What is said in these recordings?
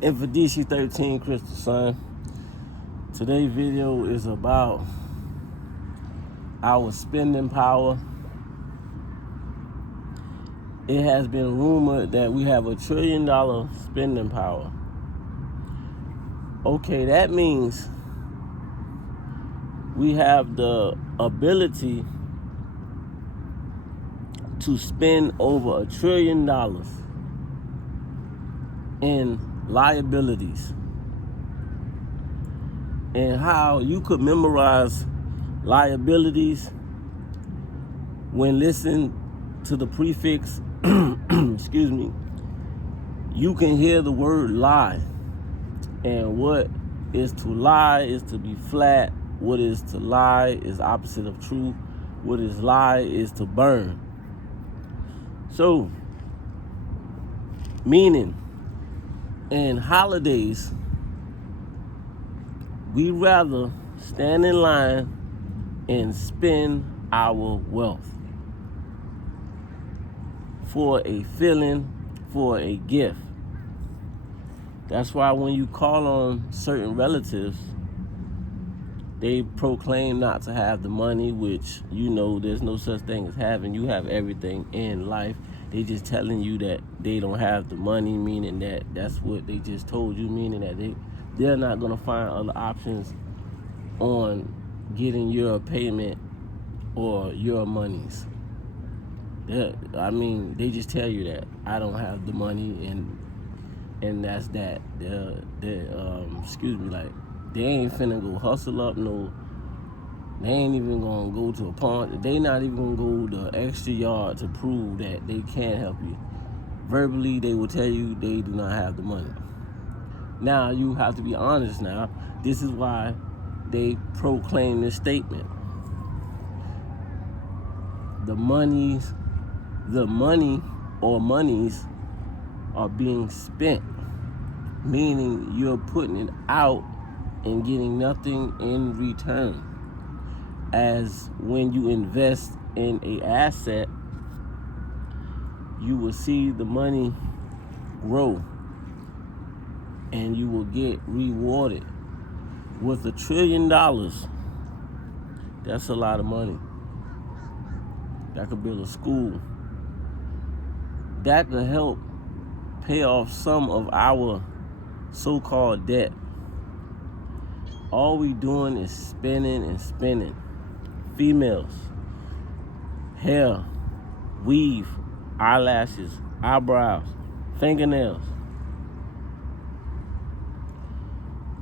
Mfundishi 13 Crystal Sun. Today's video is about our spending power. It has been rumored that we have $1 trillion spending power. Okay, that means we have the ability to spend over $1 trillion in liabilities. And how you could memorize liabilities when listening to the prefix, excuse me, you can hear the word lie. And what is to lie is to be flat. What is to lie is opposite of truth. What is lie is to burn. So, meaning, in holidays, we rather stand in line and spend our wealth for a feeling, for a gift. That's why when you call on certain relatives, they proclaim not to have the money, which, you know, there's no such thing as having. You have everything in life. They just telling you that they don't have the money, meaning that that's what they just told you, meaning that they're not going to find other options on getting your payment or your monies. They just tell you that I don't have the money, and that's that. They ain't finna go hustle up they ain't even gonna go to a pawn. They not even gonna go the extra yard to prove that they can help you. Verbally, they will tell you they do not have the money. Now, you have to be honest now. This is why they proclaim this statement. The money or monies are being spent, meaning you're putting it out and getting nothing in return. As when you invest in an asset, you will see the money grow and you will get rewarded. With $1 trillion, that's a lot of money. That could build a school. That could help pay off some of our so-called debt. All we doing is spending and spending. Females, hair, weave, eyelashes, eyebrows, fingernails.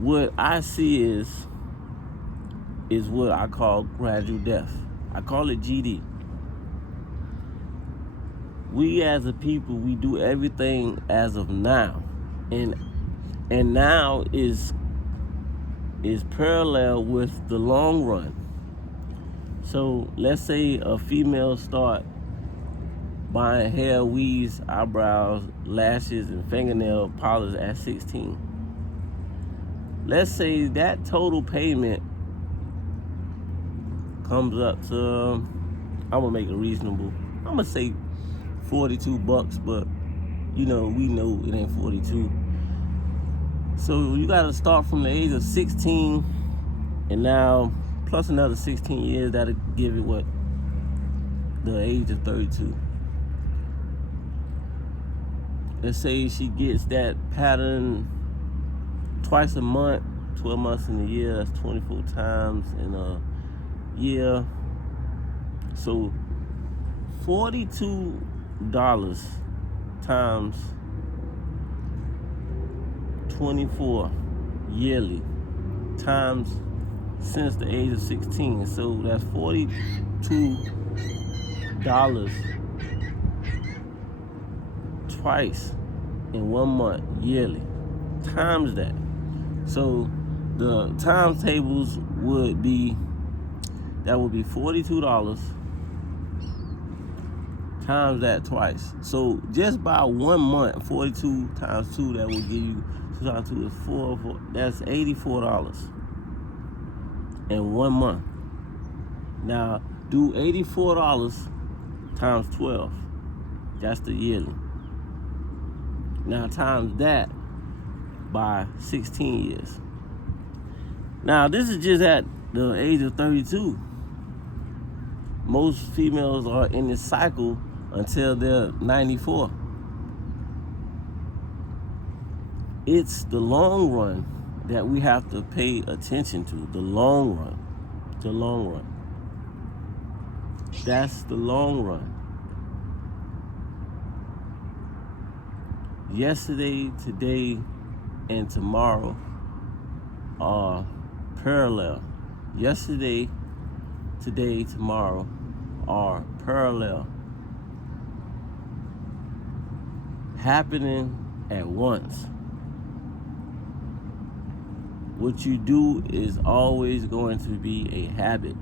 What I see is what I call gradual death. I call it GD. We as a people, we do everything as of now. And now is parallel with the long run. So let's say a female start buying hair, weaves, eyebrows, lashes, and fingernail polish at 16. Let's say that total payment comes up to, I'm gonna make it reasonable. I'm gonna say $42, but we know it ain't 42. So you gotta start from the age of 16, and now plus another 16 years, that'll give it the age of 32. Let's say she gets that pattern twice a month, 12 months in a year, that's 24 times in a year. So $42 times 24 yearly times since the age of 16. So that's $42 twice in 1 month yearly. Times that. So the times tables would be $42 times that twice. So just by 1 month, 42 times 2, that will give you 2 times 2 is 4. That's $84 in 1 month. Now do $84 times 12. That's the yearly. Now times that by 16 years. Now, this is just at the age of 32. Most females are in this cycle until they're 94. It's the long run that we have to pay attention to. The long run. The long run. That's the long run. Yesterday, today, and tomorrow are parallel. Yesterday, today, tomorrow are parallel. Happening at once. What you do is always going to be a habit.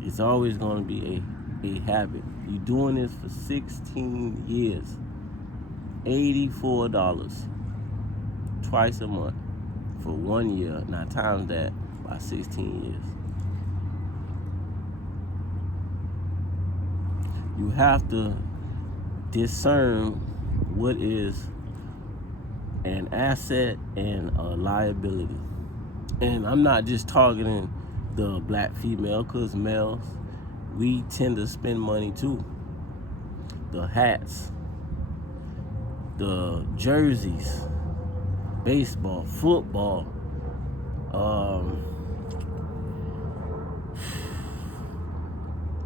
It's always going to be a habit. You're doing this for 16 years. $84 twice a month for 1 year. Now times that by 16 years. You have to discern what is an asset and a liability. And I'm not just targeting the black female, because males, we tend to spend money too. The hats, the jerseys, baseball, football,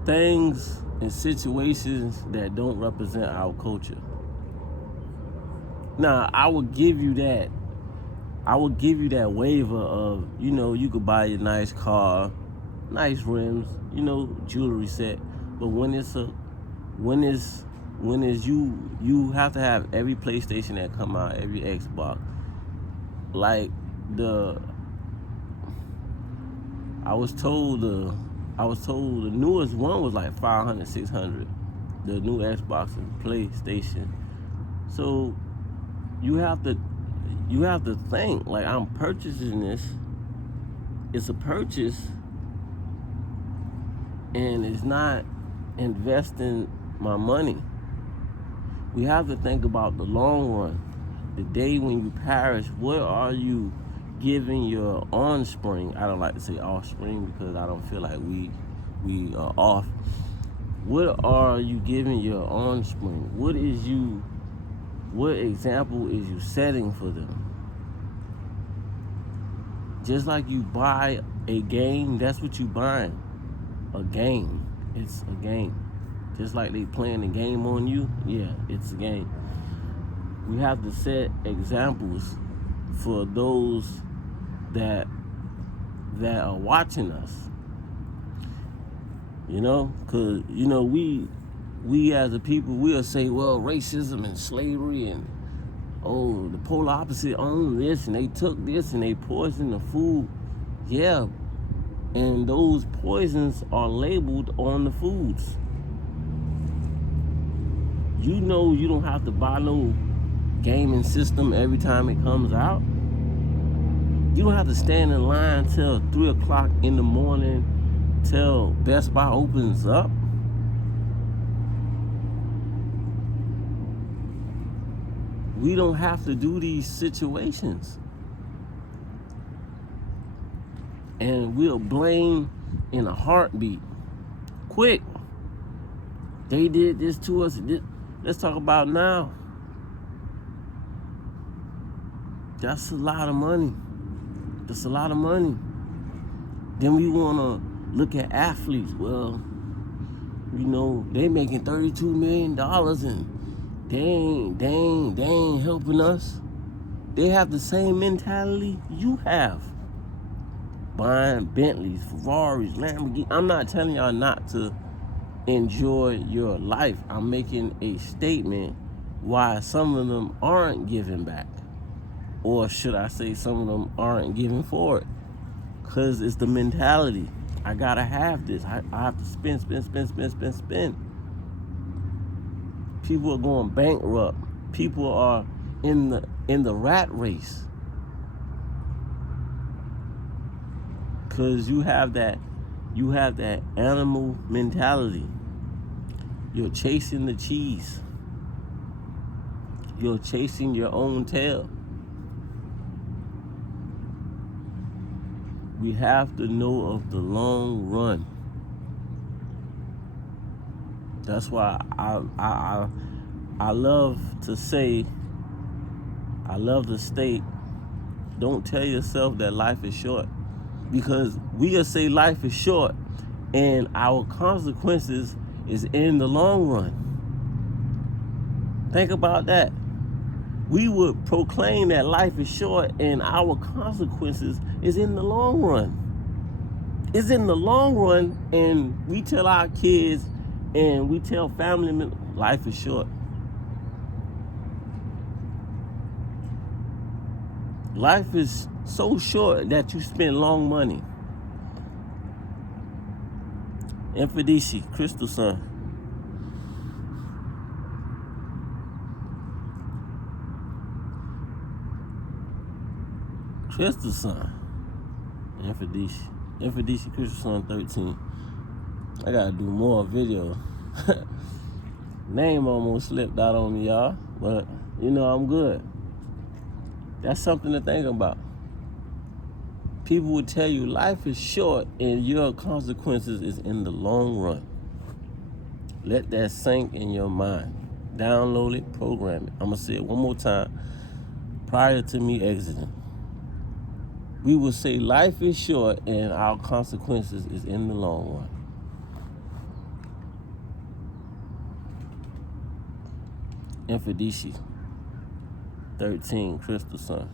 things and situations that don't represent our culture. Now, I would give you that waiver of, you could buy a nice car, nice rims, jewelry set. But when you have to have every PlayStation that come out, every Xbox. Like I was told the newest one was like 500, 600. The new Xbox and PlayStation. So you have to think, like, I'm purchasing this. It's a purchase, and it's not investing my money. We have to think about the long run. The day when you perish, what are you giving your offspring? I don't like to say offspring because I don't feel like we are off. What are you giving your offspring? What example is you setting for them? Just like you buy a game, that's what you buying. A game. It's a game. Just like they playing a game on you, yeah, it's a game. We have to set examples for those that are watching us. Because, we as a people, we'll say, well, racism and slavery and, the polar opposite own this, and they took this and they poisoned the food. Yeah, and those poisons are labeled on the foods. You don't have to buy no gaming system every time it comes out. You don't have to stand in line till 3 o'clock in the morning till Best Buy opens up. We don't have to do these situations. And we'll blame in a heartbeat. Quick. They did this to us. Let's talk about now. That's a lot of money. That's a lot of money. Then we want to look at athletes. Well, they making $32 million and they ain't helping us. They have the same mentality you have. Buying Bentleys, Ferraris, Lamborghinis. I'm not telling y'all not to enjoy your life. I'm making a statement why some of them aren't giving back. Or should I say some of them aren't giving for it? Because it's the mentality. I gotta have this. I have to spend. People are going bankrupt. People are in the rat race. Because you have that animal mentality. You're chasing the cheese. You're chasing your own tail. We have to know of the long run. That's why I love to say, I love to state, don't tell yourself that life is short. Because we'll say life is short and our consequences is in the long run. Think about that. We would proclaim that life is short and our consequences is in the long run. It's in the long run, and we tell our kids and we tell family members, life is short. Life is so short that you spend long money. Mfundishi, Crystal Sun. Crystal Sun. Mfundishi, Crystal Sun 13. I gotta do more videos. Name almost slipped out on me, y'all. But, I'm good. That's something to think about. People will tell you life is short and your consequences is in the long run. Let that sink in your mind. Download it, program it. I'm going to say it one more time prior to me exiting. We will say life is short and our consequences is in the long run. Mfundishi, 13, Crystal Sun.